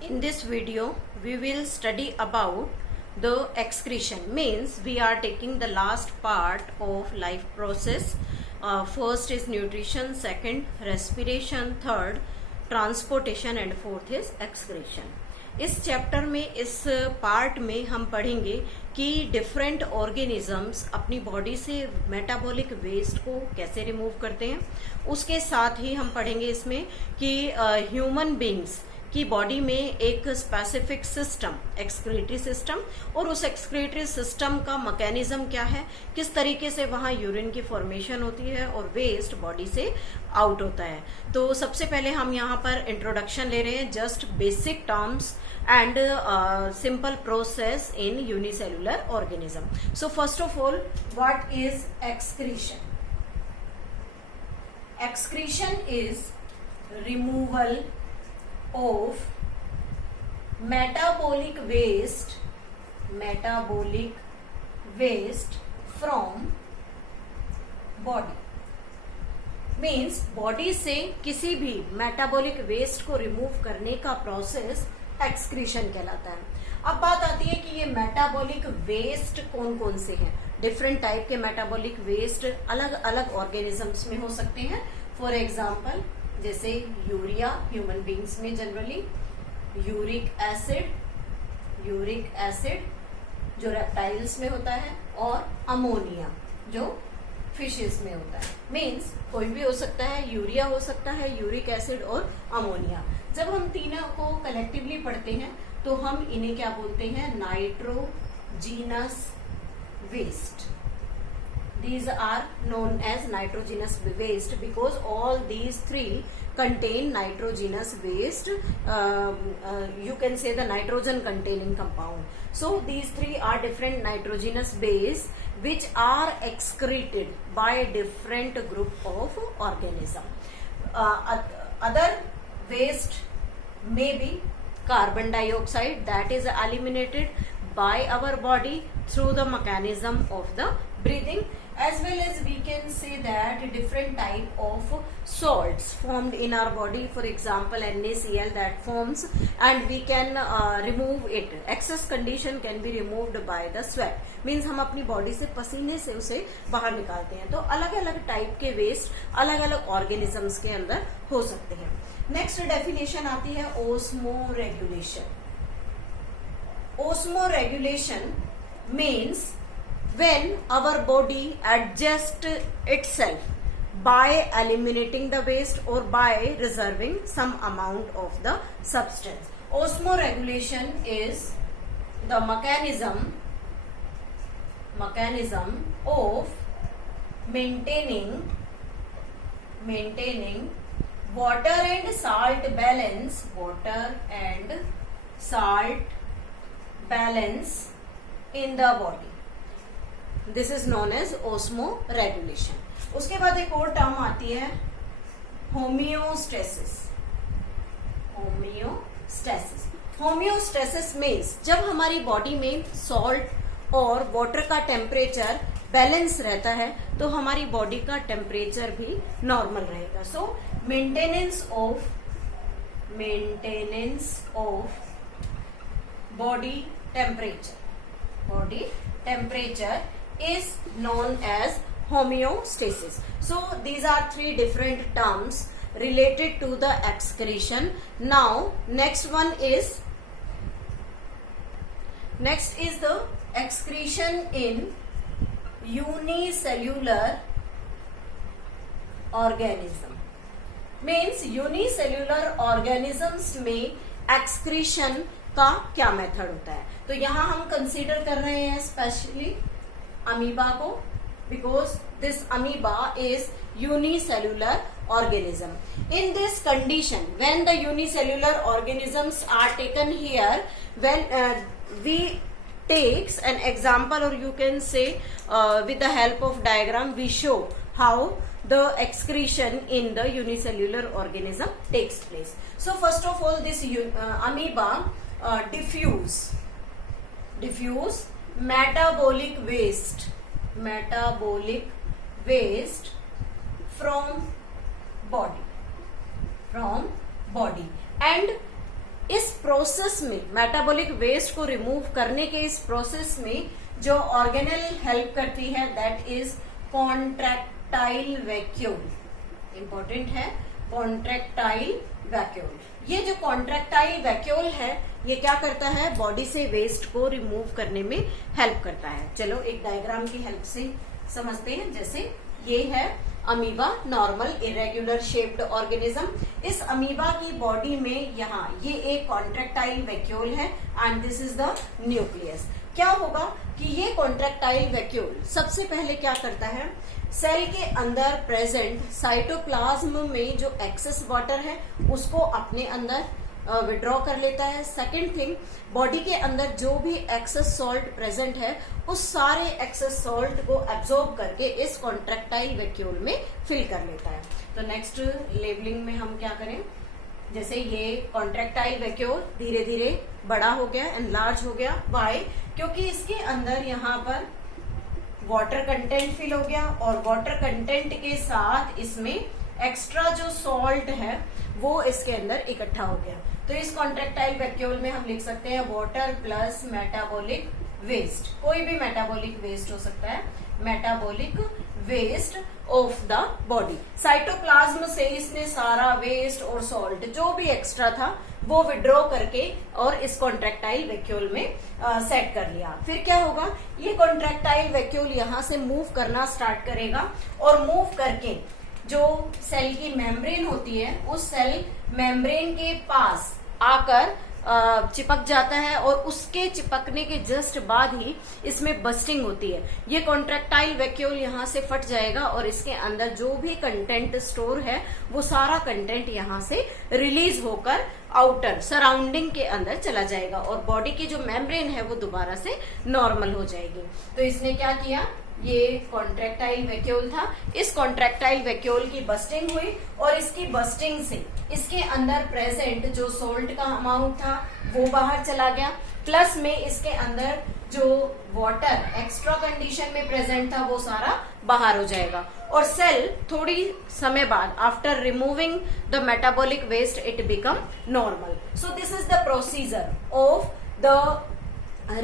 In this video, we will study about the excretion. Means we are taking the last part of life process. First is nutrition, second respiration, third transportation and fourth is excretion. इस chapter में, इस part में हम पढ़ेंगे कि different organisms अपनी body से metabolic waste को कैसे रिमूव करते हैं. उसके साथ ही हम पढ़ेंगे इसमें कि ह्यूमन बीइंग्स की बॉडी में एक स्पेसिफिक सिस्टम, एक्सक्रीटरी सिस्टम, और उस एक्सक्रीटरी सिस्टम का मैकेनिज्म क्या है, किस तरीके से वहां यूरिन की फॉर्मेशन होती है और वेस्ट बॉडी से आउट होता है. तो सबसे पहले हम यहाँ पर इंट्रोडक्शन ले रहे हैं, just basic terms and simple process in unicellular organism. So first of all, what is excretion? Excretion is removal of metabolic waste from body. Means body से किसी भी मेटाबॉलिक वेस्ट को रिमूव करने का प्रोसेस एक्सक्रीशन कहलाता है. अब बात आती है कि ये मेटाबॉलिक वेस्ट कौन कौन से हैं. डिफरेंट टाइप के मेटाबॉलिक वेस्ट अलग अलग ऑर्गेनिजम्स में हो सकते हैं. फॉर एग्जांपल जैसे यूरिया ह्यूमन बींग्स में जनरली, यूरिक एसिड जो रेप्टाइल्स में होता है, और अमोनिया जो फिशेस में होता है. मीन्स कोई भी हो सकता है, यूरिया हो सकता है, यूरिक एसिड और अमोनिया. जब हम तीनों को कलेक्टिवली पढ़ते हैं तो हम इन्हें क्या बोलते हैं, nitrogenous waste. These are known as nitrogenous waste because all these three contain nitrogenous waste. You can say the nitrogen containing compound. So these three are different nitrogenous waste which are excreted by a different group of organism. Other waste may be carbon dioxide that is eliminated by our body through the mechanism of the breathing, as well as we can say that different type of salts formed in our body, for example NaCl that forms, and we can remove it. Excess condition can be removed by the sweat. Means हम अपनी body से पसीने से उसे बाहर निकालते हैं. तो अलग अलग टाइप के वेस्ट अलग अलग ऑर्गेनिजम्स के अंदर हो सकते हैं. नेक्स्ट डेफिनेशन आती है ओस्मोरेगुलेशन. Osmoregulation means when our body adjusts itself by eliminating the waste or by reserving some amount of the substance. Osmoregulation is the mechanism of maintaining water and salt balance in the body. This is known as osmoregulation. उसके बाद एक और term आती है homeostasis. Homeostasis means जब हमारी body में salt और वाटर का टेम्परेचर बैलेंस रहता है तो हमारी बॉडी का टेम्परेचर भी नॉर्मल रहेगा. So maintenance of body temperature is known as homeostasis. So these are three different terms related to the excretion. Now next is the excretion in unicellular organism. Means unicellular organisms में excretion का क्या method होता है. तो यहाँ हम consider कर रहे हैं स्पेशली अमीबा को, because this amoeba is unicellular organism. In this condition when the unicellular organisms are taken here, when we takes an example, or you can say with the help of diagram we show how the excretion in the unicellular organism takes place. So first of all, this amoeba diffuse metabolic waste from body. And इस process में, metabolic waste को remove करने के इस process में जो organelle help करती है that is contractile vacuole. Important है, कॉन्ट्रैक्टाइल वैक्यूल। ये जो कॉन्ट्रैक्टाइल वैक्यूल है ये क्या करता है, बॉडी से वेस्ट को रिमूव करने में हेल्प करता है। चलो एक डायग्राम की हेल्प से समझते हैं। जैसे ये है amoeba, normal irregular shaped organism. इस अमीबा की बॉडी में यहाँ ये एक कॉन्ट्रैक्टाइल वैक्यूल है and this is the nucleus. क्या होगा कि ये कॉन्ट्रैक्टाइल वैक्यूल सबसे पहले क्या करता है, सेल के अंदर प्रेजेंट साइटोप्लाज्म में जो एक्सेस वाटर है उसको अपने अंदर विड्रॉ कर लेता है। सेकेंड थिंग, बॉडी के अंदर जो भी एक्सेस सॉल्ट प्रेजेंट है उस सारे एक्सेस सॉल्ट को एब्जॉर्ब करके इस कॉन्ट्रैक्टाइल वैक्यूल में फिल कर लेता है। तो नेक्स्ट लेबलिंग में हम क्या करें, जैसे ये कॉन्ट्रैक्टाइल वैक्यूल धीरे धीरे बड़ा हो गया, एनलार्ज हो गया। वाई? क्योंकि इसके अंदर यहाँ पर वाटर कंटेंट फिल हो गया और वाटर कंटेंट के साथ इसमें एक्स्ट्रा जो सॉल्ट है वो इसके अंदर इकट्ठा हो गया। तो इस कॉन्ट्रैक्टाइल वैक्यूल में हम लिख सकते हैं वाटर प्लस मेटाबॉलिक वेस्ट। कोई भी मेटाबॉलिक वेस्ट हो सकता है, metabolic waste of the body. Cytoplasm से इसने सारा वेस्ट और सॉल्ट जो भी एक्स्ट्रा था वो विड्रॉ करके और इस कॉन्ट्रैक्टाइल वैक्यूल में सेट कर लिया। फिर क्या होगा, ये कॉन्ट्रैक्टाइल वैक्यूल यहाँ से मूव करना स्टार्ट करेगा और मूव करके जो सेल की मेम्ब्रेन होती है उस सेल मेम्ब्रेन के पास आकर चिपक जाता है और उसके चिपकने के जस्ट बाद ही इसमें बस्टिंग होती है। ये कॉन्ट्रैक्टाइल वैक्यूल यहाँ से फट जाएगा और इसके अंदर जो भी कंटेंट स्टोर है वो सारा कंटेंट यहाँ से रिलीज होकर आउटर सराउंडिंग के अंदर चला जाएगा और बॉडी की जो मेम्ब्रेन है वो दोबारा से नॉर्मल हो जाएगी। तो इसने क्या किया, ये कॉन्ट्रैक्टाइल वैक्यूल था, इस कॉन्ट्रैक्टाइल वैक्यूल की बस्टिंग हुई और इसकी बस्टिंग से इसके अंदर प्रेजेंट जो सोल्ट का अमाउंट था वो बाहर चला गया, प्लस में इसके अंदर जो वाटर एक्स्ट्रा कंडीशन में प्रेजेंट था वो सारा बाहर हो जाएगा और सेल थोड़ी समय बाद after removing the metabolic waste it become normal. So this is the procedure of the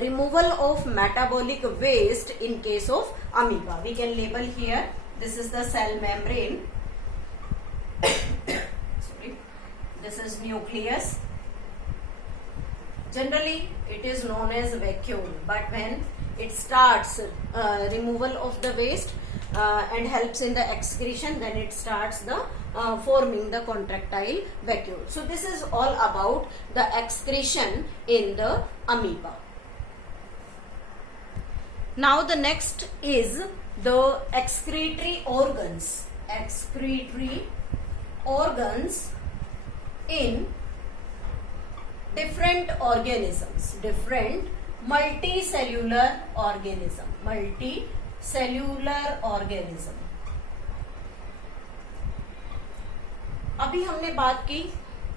removal of metabolic waste in case of amoeba. We can label here, this is the cell membrane sorry, this is nucleus. Generally it is known as vacuole, but when it starts removal of the waste and helps in the excretion, then it starts the forming the contractile vacuole. So this is all about the excretion in the amoeba. Now the next is the excretory organs. Excretory organs in different organisms, different multicellular organism, multicellular organism. अभी हमने बात की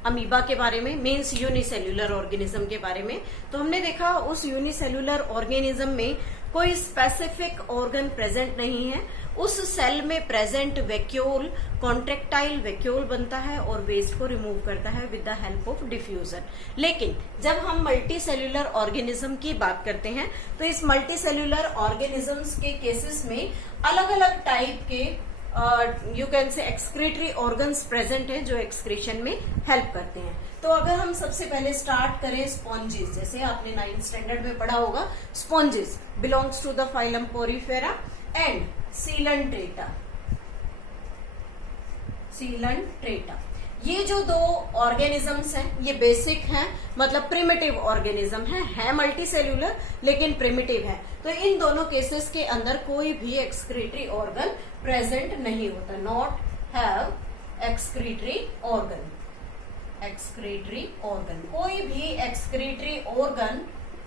amoeba के बारे में, means unicellular organism के बारे में। तो हमने देखा उस यूनिसेल्यूलर ऑर्गेनिज्म में कोई स्पेसिफिक ऑर्गन प्रेजेंट नहीं है, उस सेल में प्रेजेंट वैक्यूल कॉन्ट्रैक्टाइल वैक्यूल बनता है और वेस्ट को रिमूव करता है with the help of diffusion. लेकिन जब हम मल्टी सेल्यूलर ऑर्गेनिज्म की बात करते हैं तो इस मल्टी सेल्यूलर ऑर्गेनिजम्स के केसेस में अलग अलग टाइप के you can say excretory organs present हैं जो एक्सक्रीशन में हेल्प करते हैं। तो अगर हम सबसे पहले स्टार्ट करें स्पॉन्जेस, जैसे आपने 9th स्टैंडर्ड में पढ़ा होगा, sponges belongs to the phylum porifera and coelenterata. Coelenterata ये जो दो ऑर्गेनिजम्स हैं ये बेसिक हैं, मतलब प्रिमिटिव ऑर्गेनिज्म है मल्टी सेल्यूलर लेकिन प्रिमिटिव है। तो इन दोनों केसेस के अंदर कोई भी एक्सक्रीटरी ऑर्गन प्रेजेंट नहीं होता, not have excretory organ. Excretory organ, कोई भी एक्सक्रीटरी ऑर्गन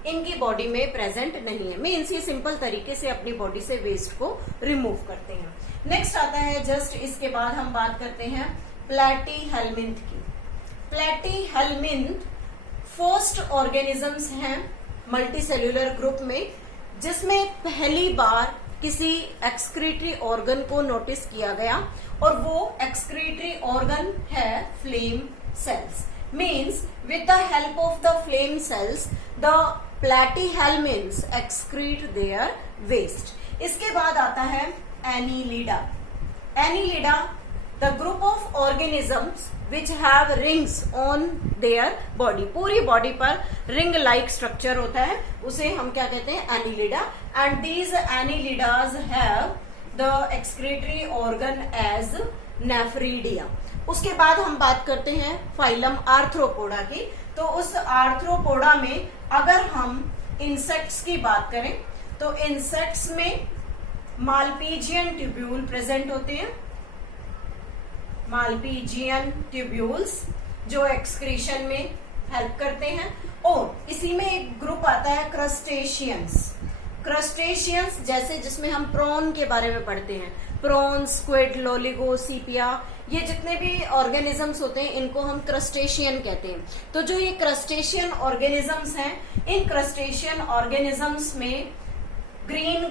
इनकी बॉडी में प्रेजेंट नहीं है, मीन्स ये सिंपल तरीके से अपनी बॉडी से वेस्ट को रिमूव करते हैं। नेक्स्ट आता है, जस्ट इसके बाद हम बात करते हैं प्लैटीहेल्मिन्थ की। प्लैटीहेल्मिन्थ फर्स्ट ऑर्गेनिजम्स हैं मल्टीसेल्यूलर ग्रुप में जिसमें पहली बार किसी एक्सक्रीटरी ऑर्गन को नोटिस किया गया और वो एक्सक्रीटरी ऑर्गन है flame cells. Means with the help of the flame cells, the platyhelminths excrete their waste. इसके बाद आता है Annelida. Annelida, the group of organisms which have rings on their body. पूरी बॉडी पर रिंग लाइक स्ट्रक्चर होता है, उसे हम क्या कहते हैं? Annelida. And these Annelidas have the excretory organ as Nephridia. उसके बाद हम बात करते हैं फाइलम आर्थ्रोपोडा की. तो उस आर्थ्रोपोडा में अगर हम इंसेक्ट्स की बात करें तो इंसेक्ट्स में मालपीजियन ट्यूब्यूल प्रेजेंट होते हैं. मालपीजियन ट्यूब्यूल्स जो एक्सक्रीशन में हेल्प करते हैं. और इसी में एक ग्रुप आता है क्रस्टेशियंस. क्रस्टेशियंस जैसे जिसमें हम प्रॉन के बारे में पढ़ते हैं, प्रॉन, स्क्विड, लोलिगो, सीपिया, ये जितने भी ऑर्गेनिजम्स होते हैं इनको हम क्रस्टेशियन कहते हैं. तो जो ये क्रस्टेशियन ऑर्गेनिजम्स हैं, इन क्रस्टेशियन ऑर्गेनिजम्स में ग्रीन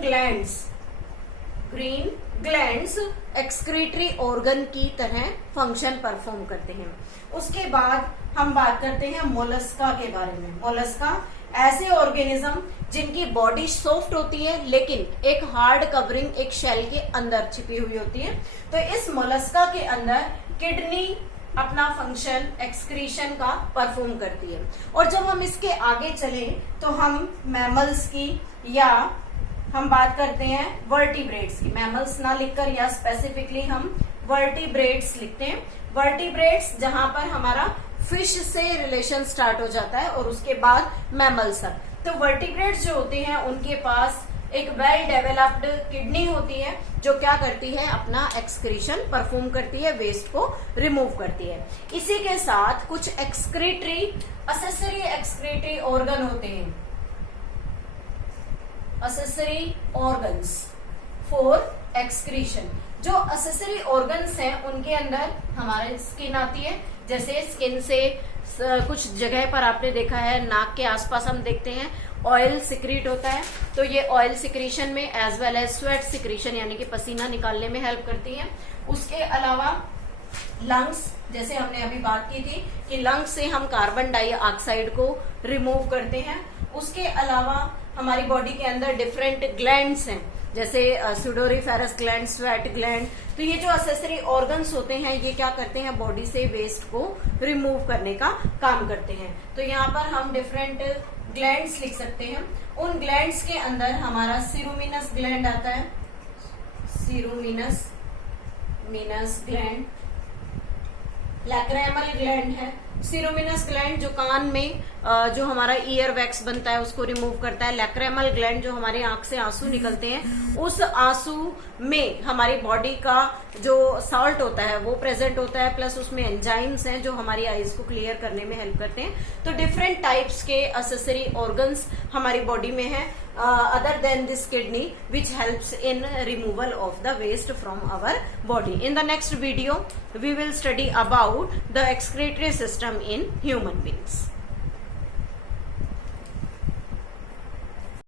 ग्लैंड्स एक्सक्रीटरी ऑर्गन की तरह फंक्शन परफॉर्म करते हैं. उसके बाद हम बात करते हैं मोलस्का के बारे में. मोलस्का ऐसे ऑर्गेनिज्म जिनकी बॉडी सॉफ्ट होती है लेकिन एक हार्ड कवरिंग एक शेल के अंदर छिपी हुई होती है. तो इस मोलस्का के अंदर किडनी अपना फंक्शन एक्सक्रीशन का परफॉर्म करती है. और जब हम इसके आगे चले तो हम मैमल्स की या हम बात करते हैं वर्टिब्रेट्स की. मैमल्स ना लिखकर या स्पेसिफिकली हम वर्टिब्रेट्स लिखते हैं. वर्टिब्रेट्स जहां पर हमारा फिश से रिलेशन स्टार्ट हो जाता है और उसके बाद मैमल्स तक. तो वर्टिब्रेट्स जो होते हैं उनके पास एक वेल डेवलप्ड किडनी होती है जो क्या करती है? अपना एक्सक्रीशन परफॉर्म करती है, वेस्ट को रिमूव करती है. इसी के साथ कुछ असेसरी एक्सक्रीटरी ऑर्गन होते हैं. Accessory organs for excretion. जो असेसरी ऑर्गन्स हैं उनके अंदर हमारे स्किन आती है. जैसे स्किन से कुछ जगह पर आपने देखा है नाक के आसपास हम देखते हैं ऑयल सिक्रीट होता है. तो ये ऑयल सिक्रीशन में as well as sweat secretion यानी कि पसीना निकालने में हेल्प करती है. उसके अलावा लंग्स, जैसे हमने अभी बात की थी कि लंग्स से हम कार्बन डाइऑक्साइड को रिमूव करते हैं. उसके अलावा हमारी बॉडी के अंदर डिफरेंट ग्लैंड्स हैं जैसे सुडोरिफेरस ग्लैंड, स्वेट ग्लैंड. तो ये जो असेसरी ऑर्गन्स होते हैं ये क्या करते हैं? बॉडी से वेस्ट को रिमूव करने का काम करते हैं. तो यहाँ पर हम डिफरेंट ग्लैंड्स लिख सकते हैं. उन ग्लैंड्स के अंदर हमारा सिरुमिनस ग्लैंड आता है. सिरुमिनस ग्लैंड, लैक्रेमल ग्लैंड है. सिरुमिनस ग्लैंड जो कान में जो हमारा ईयर वैक्स बनता है उसको रिमूव करता है. लैक्रेमल ग्लैंड जो हमारे आंख से आंसू निकलते हैं, उस आंसू में हमारी बॉडी का जो सॉल्ट होता है वो प्रेजेंट होता है, प्लस उसमें एंजाइम्स हैं जो हमारी आईज को क्लियर करने में हेल्प करते हैं. तो डिफरेंट टाइप्स के असेसरी ऑर्गन्स हमारी बॉडी में है other than this kidney which helps in removal of the waste from our body. In the next video we will study about the excretory system in human beings.